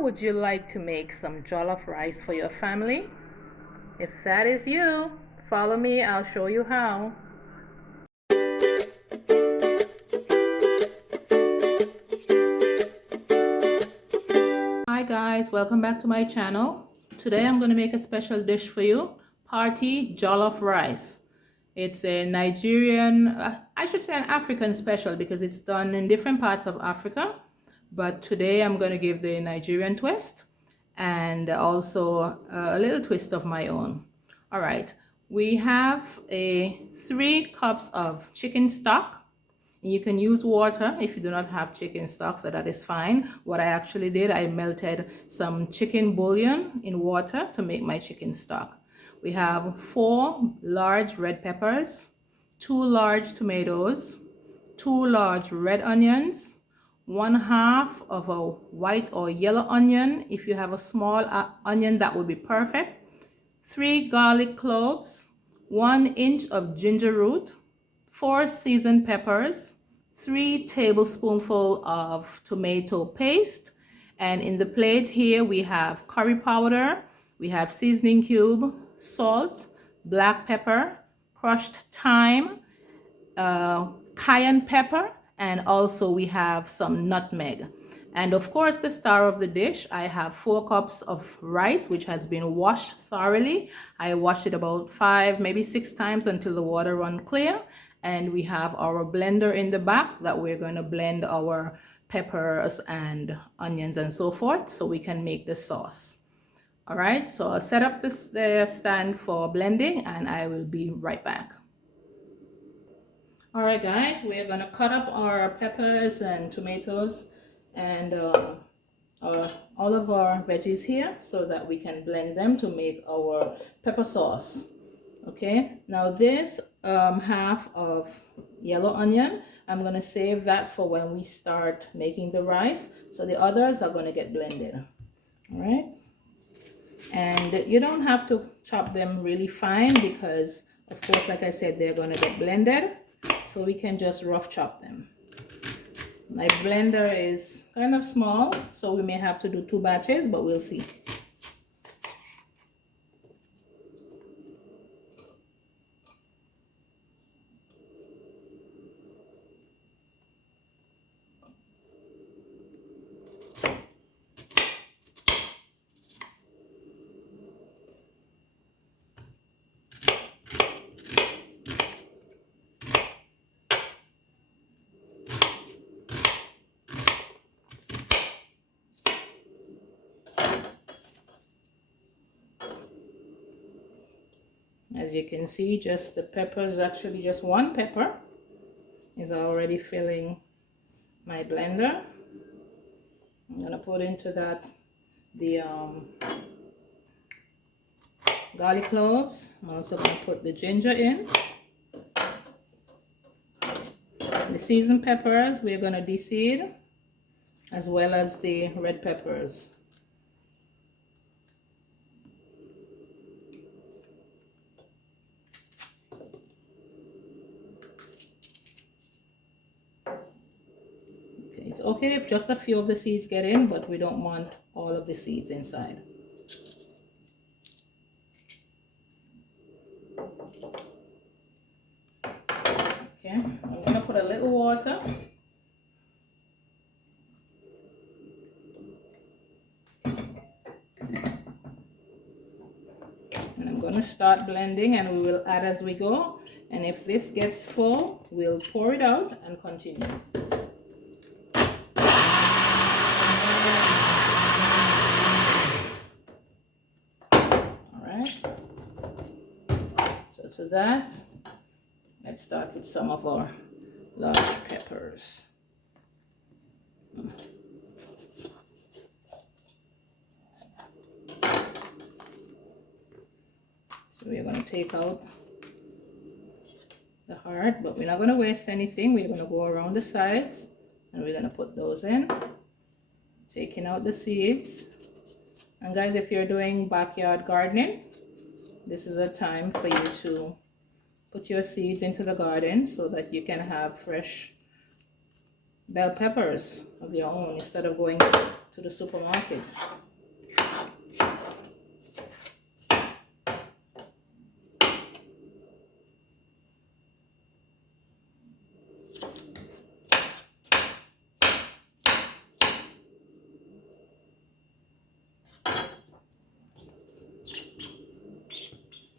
Would you like to make some jollof rice for your family? If that is you, follow me, I'll show you how. Hi guys, welcome back to my channel. Today I'm going to make a special dish for you, Party Jollof Rice. It's a Nigerian, I should say an African special because it's done in different parts of Africa. But today I'm going to give the Nigerian twist and also a little twist of my own. All right, we have 3 cups of chicken stock. You can use water if you do not have chicken stock, so that is fine. What I actually did, I melted some chicken bouillon in water to make my chicken stock. We have 4 large red peppers, 2 large tomatoes, 2 large red onions, 1/2 of a white or yellow onion. If you have a small onion, that would be perfect. 3 garlic cloves, 1 inch of ginger root, 4 seasoned peppers, 3 tablespoonfuls of tomato paste, and in the plate here we have curry powder, we have seasoning cube, salt, black pepper, crushed thyme, cayenne pepper, and also we have some nutmeg. And of course, the star of the dish, I have 4 cups of rice, which has been washed thoroughly. I washed it about 5, maybe 6 times until the water run clear. And we have our blender in the back that we're going to blend our peppers and onions and so forth so we can make the sauce. All right, so I'll set up the stand for blending and I will be right back. All right guys, we're going to cut up our peppers and tomatoes and all of our veggies here so that we can blend them to make our pepper sauce. Okay, now this half of yellow onion, I'm going to save that for when we start making the rice, so the others are going to get blended. All right, and you don't have to chop them really fine because of course, like I said, they're going to get blended, so we can just rough chop them. My blender is kind of small, so we may have to do 2 batches, but we'll see. As you can see, just the peppers, actually just 1 pepper is already filling my blender. I'm gonna put into that the garlic cloves. I'm also gonna put the ginger in. The seasoned peppers we're gonna deseed, as well as the red peppers. It's okay if just a few of the seeds get in, but we don't want all of the seeds inside. Okay, I'm going to put a little water. And I'm going to start blending, and we will add as we go. And if this gets full, we'll pour it out and continue. So to that, let's start with some of our large peppers. So we're going to take out the heart, but we're not going to waste anything. We're going to go around the sides and we're going to put those in, taking out the seeds. And guys, if you're doing backyard gardening, this is a time for you to put your seeds into the garden so that you can have fresh bell peppers of your own instead of going to the supermarket.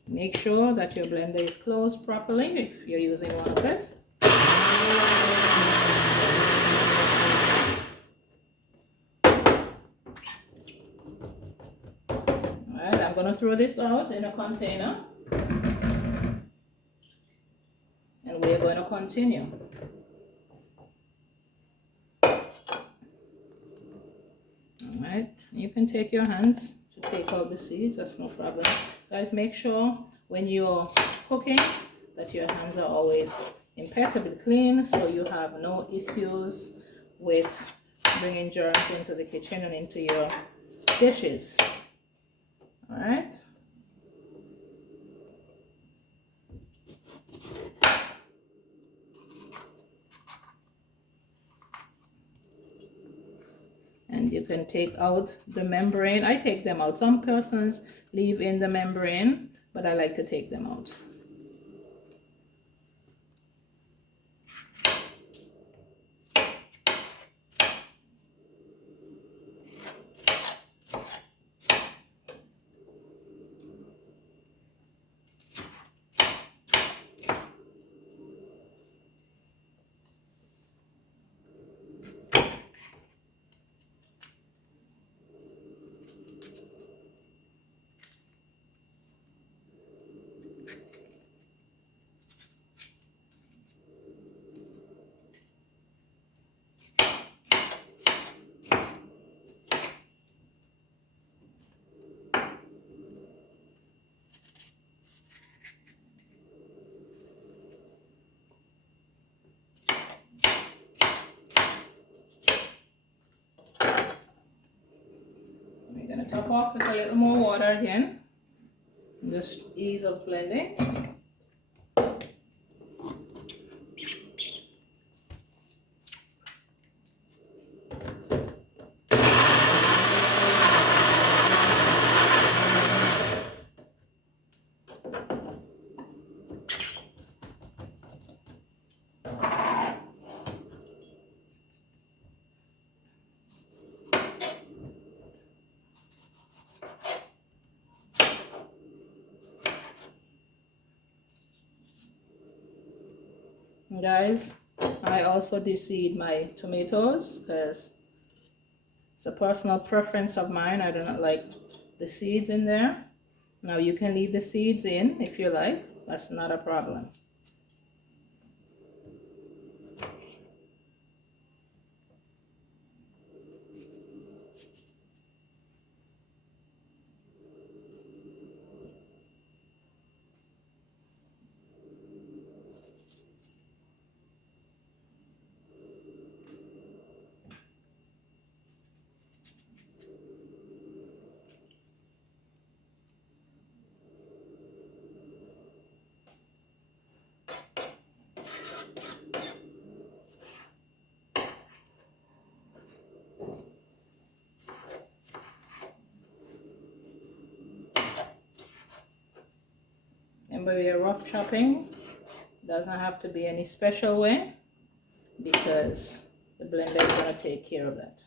Make sure that your blender is closed properly if you're using one of this. Alright, I'm going to throw this out in a container. And we're going to continue. Alright, you can take your hands to take out the seeds, that's no problem. Guys, make sure when you're cooking that your hands are always impeccably clean so you have no issues with bringing germs into the kitchen and into your dishes. Alright. And you can take out the membrane. I take them out. Some persons leave in the membrane, but I like to take them out. We're going to top off with a little more water again. Just ease of blending. Guys, I also de-seed my tomatoes because it's a personal preference of mine. I do not like the seeds in there. Now you can leave the seeds in if you like. That's not a problem. Remember, your rough chopping doesn't have to be any special way because the blender is going to take care of that.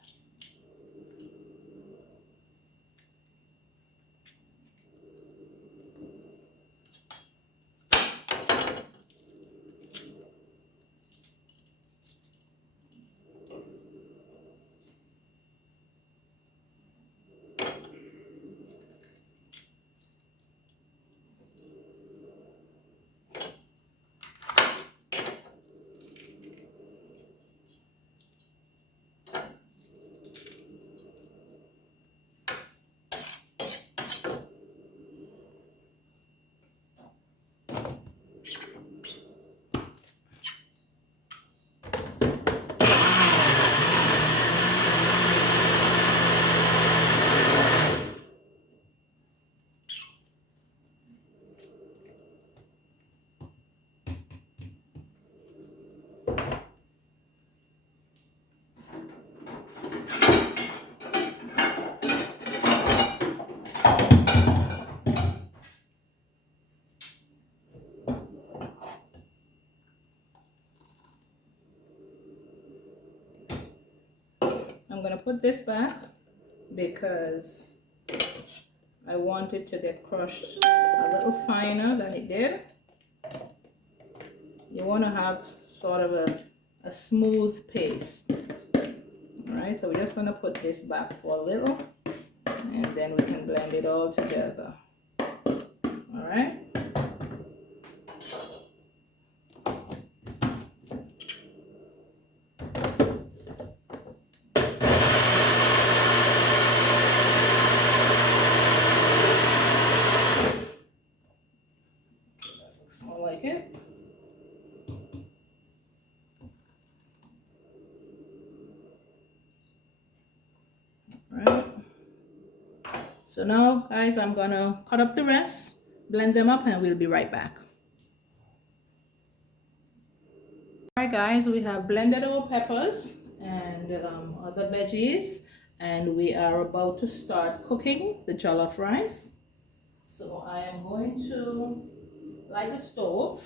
gonna put this back because I want it to get crushed a little finer than it did. You want to have sort of a smooth paste. Alright, so we're just going to put this back for a little and then we can blend it all together. Alright. Looks more like it. Right. So now guys, I'm gonna cut up the rest, blend them up, and we'll be right back. Alright guys, we have blended our peppers and other veggies, and we are about to start cooking the jollof rice. So I am going to light the stove.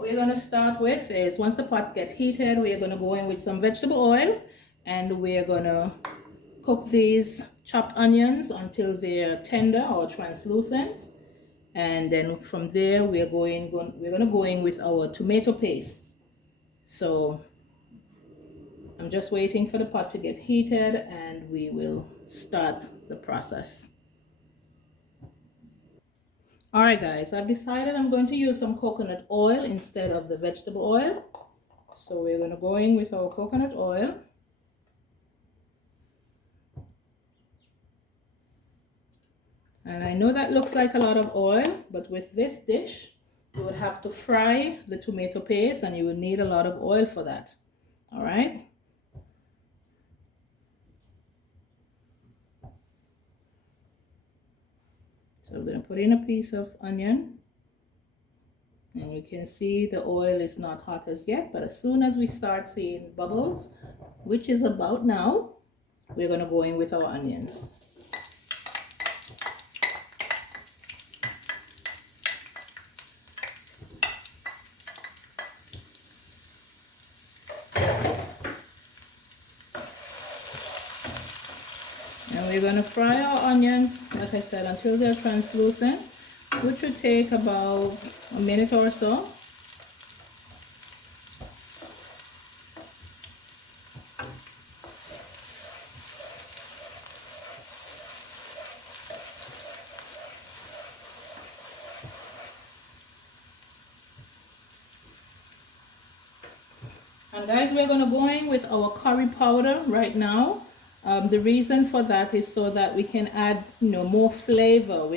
We're going to start with is once the pot gets heated, we're going to go in with some vegetable oil and we're going to cook these chopped onions until they're tender or translucent, and then from there we're going to go in with our tomato paste. So I'm just waiting for the pot to get heated and we will start the process. Alright guys, I've decided I'm going to use some coconut oil instead of the vegetable oil. So we're going to go in with our coconut oil. And I know that looks like a lot of oil, but with this dish, you would have to fry the tomato paste and you will need a lot of oil for that. Alright. So we're going to put in a piece of onion, and you can see the oil is not hot as yet, but as soon as we start seeing bubbles, which is about now, we're going to go in with our onions. We're going to fry our onions, like I said, until they're translucent, which would take about a minute or so. And guys, we're going to go in with our curry powder right now. The reason for that is so that we can add, more flavor.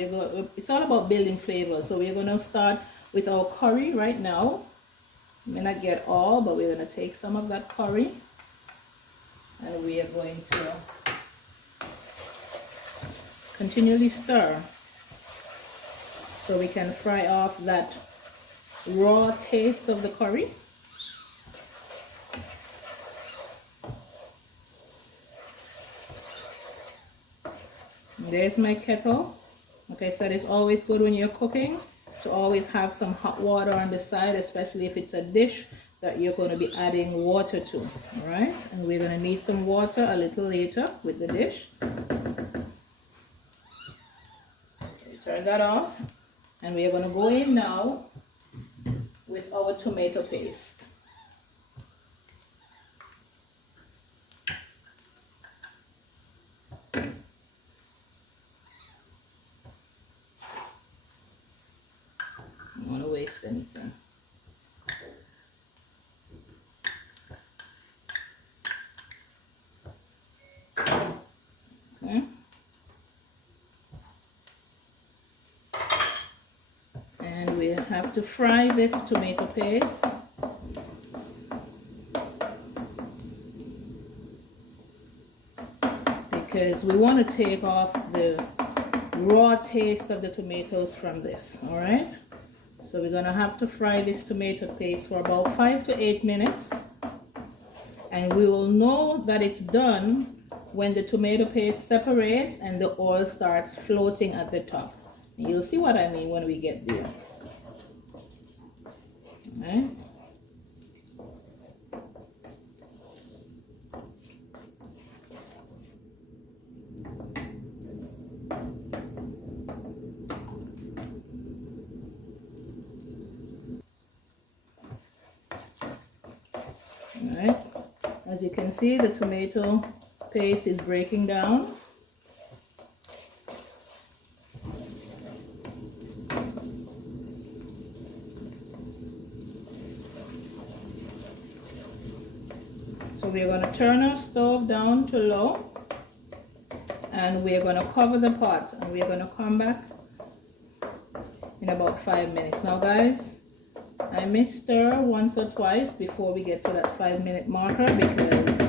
It's all about building flavor. So we're going to start with our curry right now. We may not get all, but we're going to take some of that curry and we are going to continually stir so we can fry off that raw taste of the curry. There's my kettle. Like I said, it's always good when you're cooking to always have some hot water on the side, especially if it's a dish that you're going to be adding water to. All right, and we're going to need some water a little later with the dish. Turn that off, and we are going to go in now with our tomato paste. Don't want to waste anything. Okay. And we have to fry this tomato paste. Because we want to take off the raw taste of the tomatoes from this, all right? So we're going to have to fry this tomato paste for about 5 to 8 minutes. And we will know that it's done when the tomato paste separates and the oil starts floating at the top. You'll see what I mean when we get there. All right. Alright, as you can see, the tomato paste is breaking down. So we're going to turn our stove down to low, and we're going to cover the pot, and we're going to come back in about 5 minutes. Now guys, I may stir once or twice before we get to that 5-minute marker, because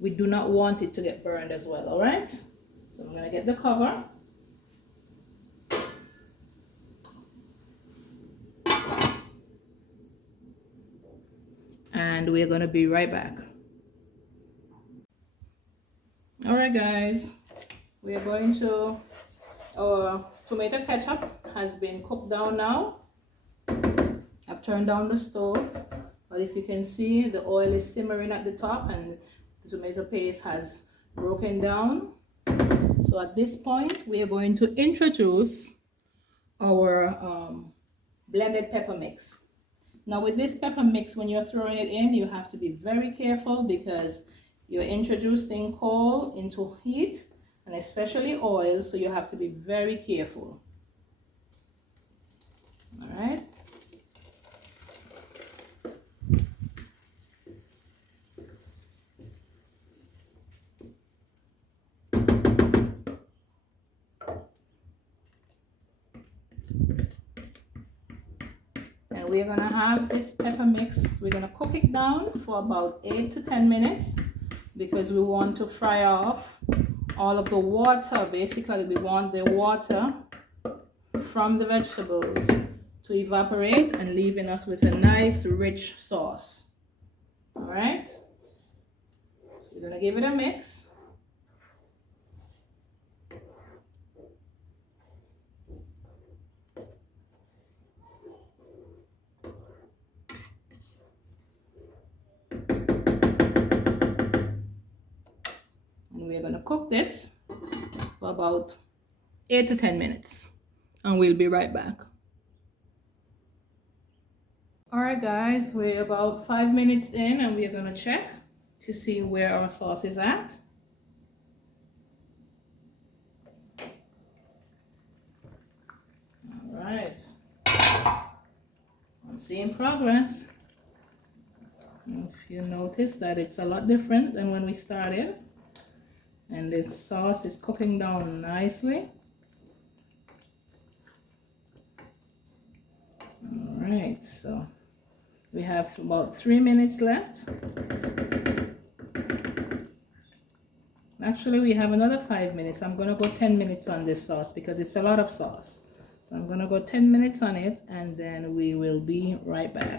we do not want it to get burned as well. All right, so I'm going to get the cover. And we're going to be right back. All right guys, we are going to, our tomato ketchup has been cooked down now. I've turned down the stove, but if you can see, the oil is simmering at the top and the tomato paste has broken down. So at this point, we are going to introduce our blended pepper mix. Now with this pepper mix, when you're throwing it in, you have to be very careful, because you're introducing coal into heat, and especially oil, so you have to be very careful. All right. And we're gonna have this pepper mix, we're gonna cook it down for about 8 to 10 minutes, because we want to fry off all of the water. Basically, we want the water from the vegetables to evaporate and leaving us with a nice rich sauce. All right, so we're gonna give it a mix. And we're gonna cook this for about 8 to 10 minutes, and we'll be right back. All right guys, we're about 5 minutes in, and we're gonna check to see where our sauce is at. All right, I'm seeing progress. If you notice that it's a lot different than when we started, and this sauce is cooking down nicely. All right, so we have about 3 minutes left. Actually, we have another 5 minutes. I'm gonna go 10 minutes on this sauce because it's a lot of sauce. So I'm gonna go 10 minutes on it, and then we will be right back.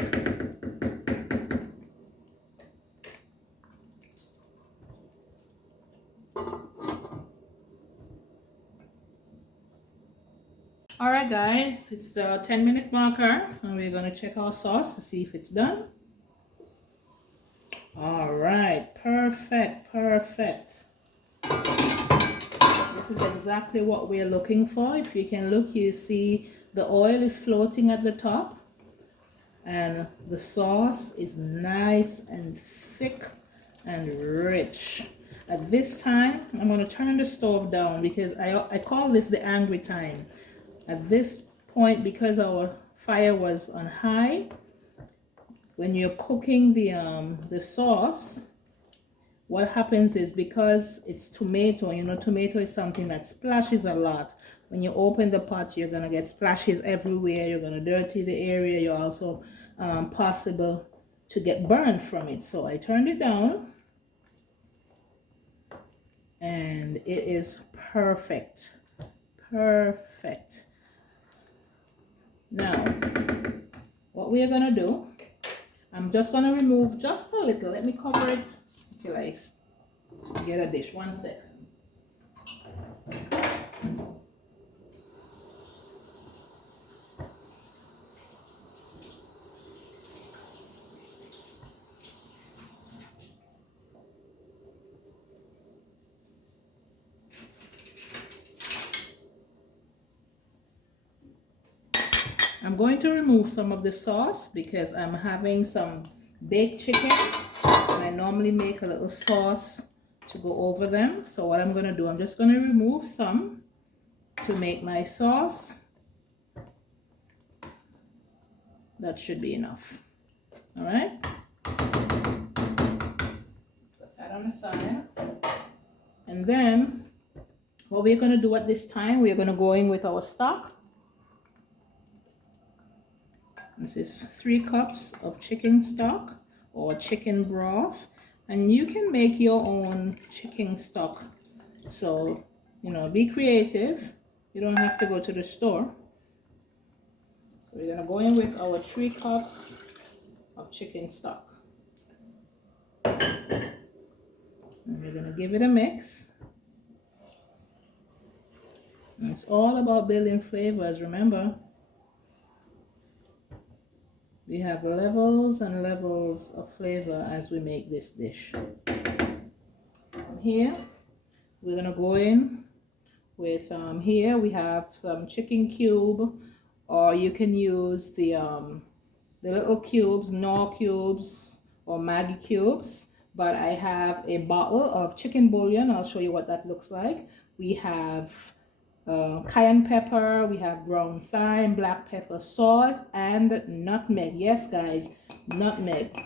All right guys, it's the 10-minute marker, and we're gonna check our sauce to see if it's done. All right, perfect. This is exactly what we're looking for. If you can look, you see the oil is floating at the top, and the sauce is nice and thick and rich. At this time, I'm gonna turn the stove down, because I call this the angry time. At this point, because our fire was on high, when you're cooking the sauce, what happens is, because it's tomato, you know, tomato is something that splashes a lot. When you open the pot, you're gonna get splashes everywhere. You're gonna dirty the area. You're also possible to get burned from it. So I turned it down, and it is perfect. Now, what we are gonna do, I'm just gonna remove just a little. Let me cover it until I get a dish. 1 second. I'm going to remove some of the sauce because I'm having some baked chicken and I normally make a little sauce to go over them. So what I'm going to do, I'm just going to remove some to make my sauce. That should be enough. All right. Put that on the side. And then what we're going to do at this time, we're going to go in with our stock. This is 3 cups of chicken stock or chicken broth, and you can make your own chicken stock. So, you know, be creative. You don't have to go to the store. So we're gonna go in with our 3 cups of chicken stock. And we're gonna give it a mix. And it's all about building flavors, remember. We have levels and levels of flavor as we make this dish. From here, we're gonna go in with here we have some chicken cube, or you can use the little cubes, Knorr cubes or Maggi cubes. But I have a bottle of chicken bouillon. I'll show you what that looks like. We have cayenne pepper, we have ground thyme, black pepper, salt, and nutmeg. Yes, guys, nutmeg.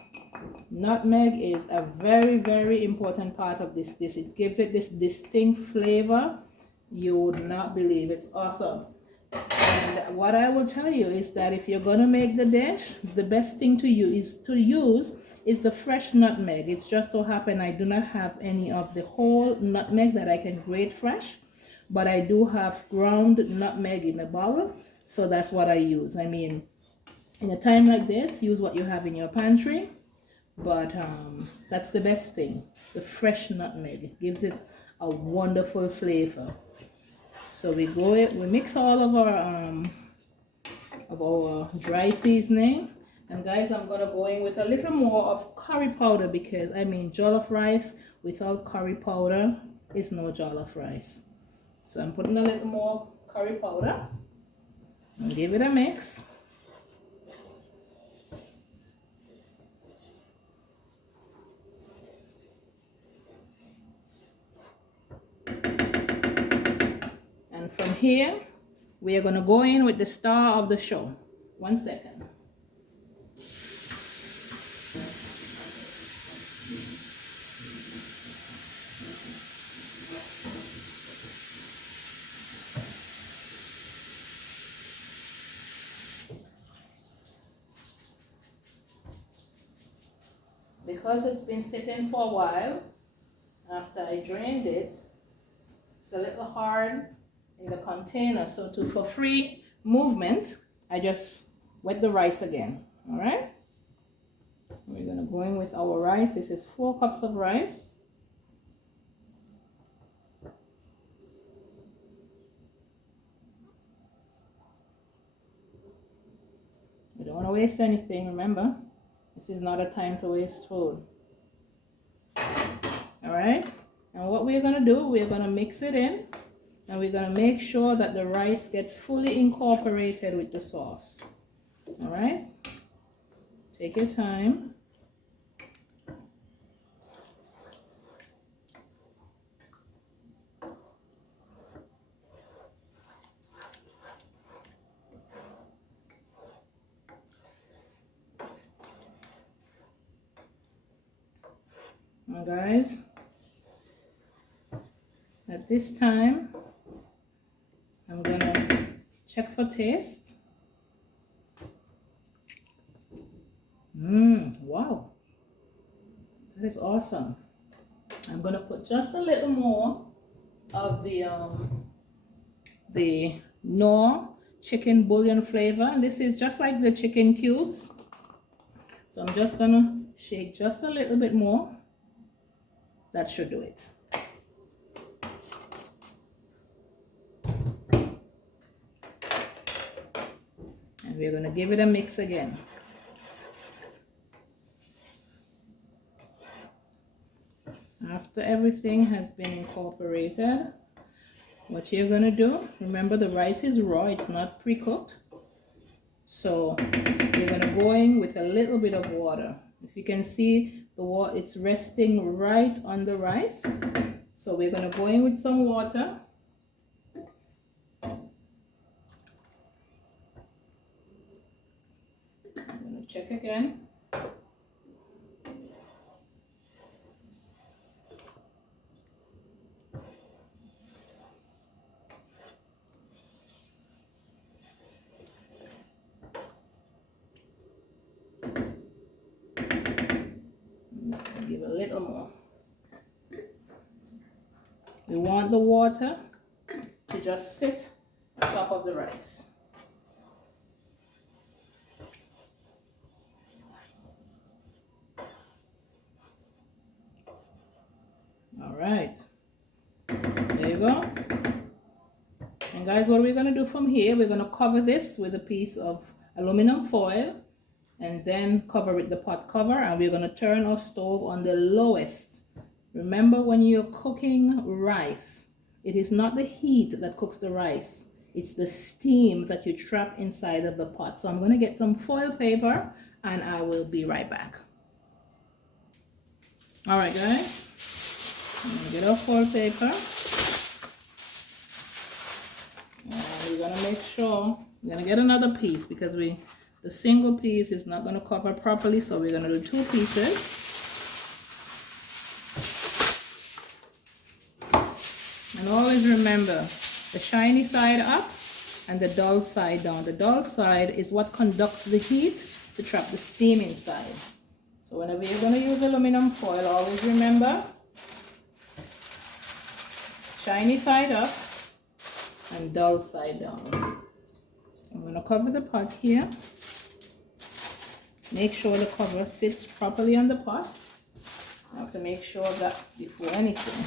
Nutmeg is a very, very important part of this dish. It gives it this distinct flavor. You would not believe. It's awesome. And what I will tell you is that if you're going to make the dish, the best thing to use is the fresh nutmeg. It's just so happen I do not have any of the whole nutmeg that I can grate fresh. But I do have ground nutmeg in a bottle, so that's what I use. I mean, in a time like this, use what you have in your pantry, but that's the best thing. The fresh nutmeg, it gives it a wonderful flavor. So we mix all of our dry seasoning, and guys, I'm gonna go in with a little more of curry powder because I mean, jollof rice without curry powder is no jollof rice. So I'm putting a little more curry powder and give it a mix. And from here, we are going to go in with the star of the show. 1 second. Because it's been sitting for a while, after I drained it, it's a little hard in the container. So for free movement, I just wet the rice again. All right. We're gonna go in with our rice. This is 4 cups of rice. We don't want to waste anything, remember. This is not a time to waste food. All right, and what we're gonna do, we're gonna mix it in, and we're gonna make sure that the rice gets fully incorporated with the sauce. All right, take your time. Now guys, at this time, I'm gonna check for taste. Wow, that is awesome. I'm gonna put just a little more of the Knorr chicken bouillon flavor, and this is just like the chicken cubes. So I'm just gonna shake just a little bit more. That should do it. and we're going to give it a mix again. After everything has been incorporated, what you're going to do, remember the rice is raw, it's not pre-cooked. So you're going to go in with a little bit of water. If you can see the water, it's resting right on the rice. So we're going to go in with some water. I'm going to check again. Give a little more. We want the water to just sit on top of the rice. All right, there you go. And guys, what we're going to do from here, we're going to cover this with a piece of aluminum foil and then cover it, the pot cover, and we're going to turn our stove on the lowest. Remember, when you're cooking rice, it is not the heat that cooks the rice, it's the steam that you trap inside of the pot. So I'm going to get some foil paper and I will be right back. All right, guys, I'm going to get our foil paper and we're going to make sure we're going to get another piece because the single piece is not going to cover properly, so we're going to do two pieces. And always remember the shiny side up and the dull side down. The dull side is what conducts the heat to trap the steam inside. So whenever you're going to use aluminum foil, always remember shiny side up and dull side down. I'm going to cover the pot here. Make sure the cover sits properly on the pot. I have to make sure of that before anything.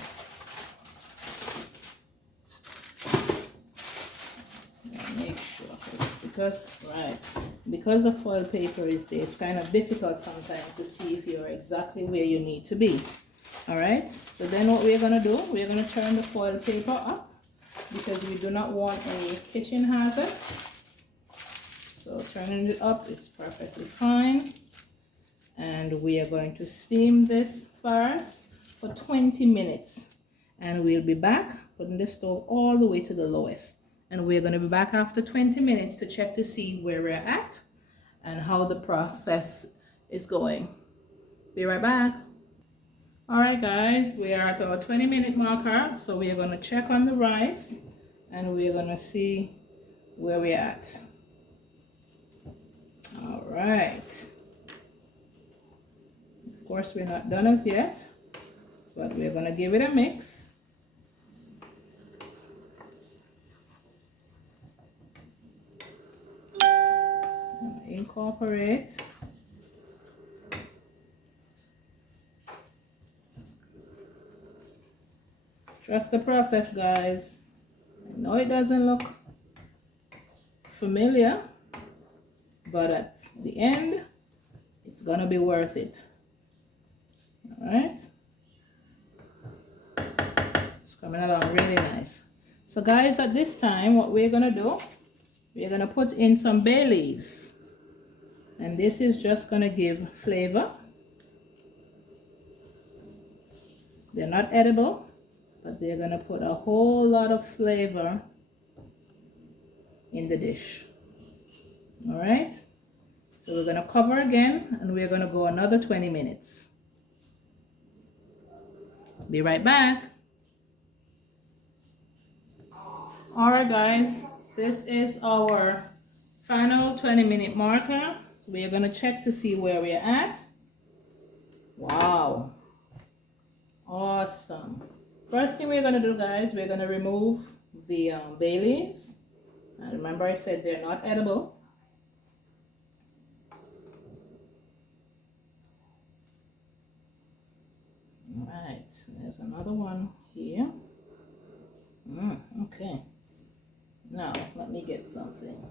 Make sure, because the foil paper is there, it's kind of difficult sometimes to see if you're exactly where you need to be. All right, so then what we're going to do, we're going to turn the foil paper up because we do not want any kitchen hazards. So turning it up, it's perfectly fine. And we are going to steam this first for 20 minutes. And we'll be back, putting the stove all the way to the lowest. And we're going to be back after 20 minutes to check to see where we're at and how the process is going. Be right back. All right, guys, we are at our 20-minute marker. So we are going to check on the rice and we're going to see where we're at. All right. Of course, we're not done as yet, but we're going to give it a mix. Incorporate. Trust the process, guys. I know it doesn't look familiar, but at the end, it's gonna be worth it. All right. It's coming along really nice. So guys, at this time, what we're gonna do, we're gonna put in some bay leaves. And this is just gonna give flavor. They're not edible, but they're gonna put a whole lot of flavor in the dish. All right. So we're gonna cover again and we're gonna go another 20 minutes. Be right back. All right, guys, this is our final 20-minute marker. So we are gonna check to see where we're at. Wow, awesome. First thing we're gonna do, guys, we're gonna remove the bay leaves. And remember I said they're not edible. All right, so there's another one here. Okay, now let me get something.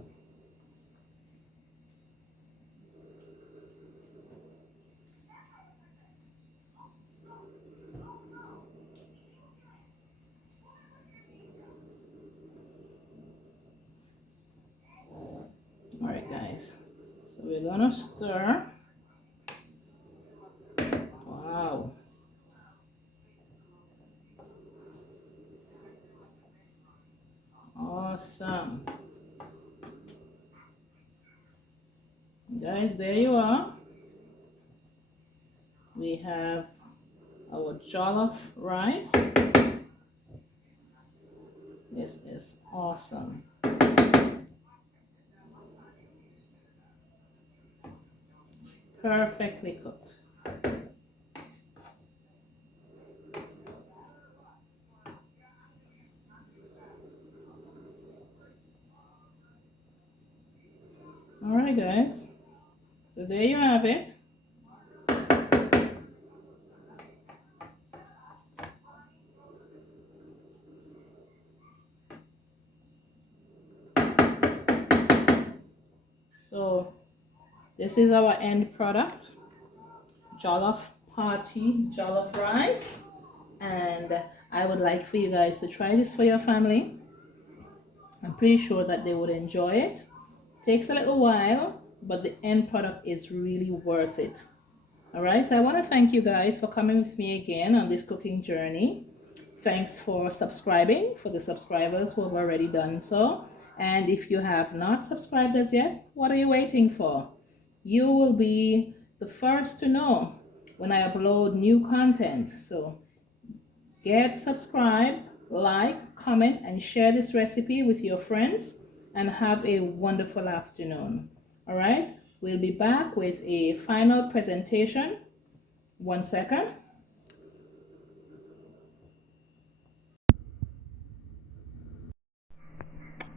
So we're gonna stir. Wow. Awesome. Guys, there you are. We have our jollof rice. This is awesome. Perfectly cooked. All right, guys. So there you have it. So this is our end product, Party Jollof Rice. And I would like for you guys to try this for your family. I'm pretty sure that they would enjoy it. Takes a little while, but the end product is really worth it. All right, so I want to thank you guys for coming with me again on this cooking journey. Thanks for subscribing, for the subscribers who have already done so. And if you have not subscribed as yet, what are you waiting for? You will be the first to know when I upload new content. So get subscribed, like, comment, and share this recipe with your friends, and have a wonderful afternoon. All right, we'll be back with a final presentation. 1 second.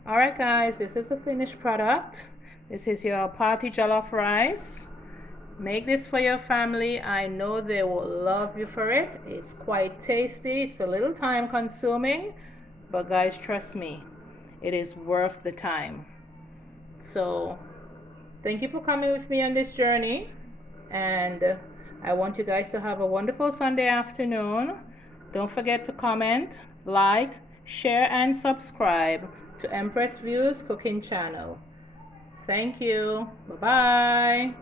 All right, guys, this is the finished product. This is your Party Jollof Rice. Make this for your family. I know they will love you for it. It's quite tasty. It's a little time consuming, but guys, trust me, it is worth the time. So thank you for coming with me on this journey, and I want you guys to have a wonderful Sunday afternoon. Don't forget to comment, like, share, and subscribe to Empress Views Cooking Channel. Thank you. Bye-bye.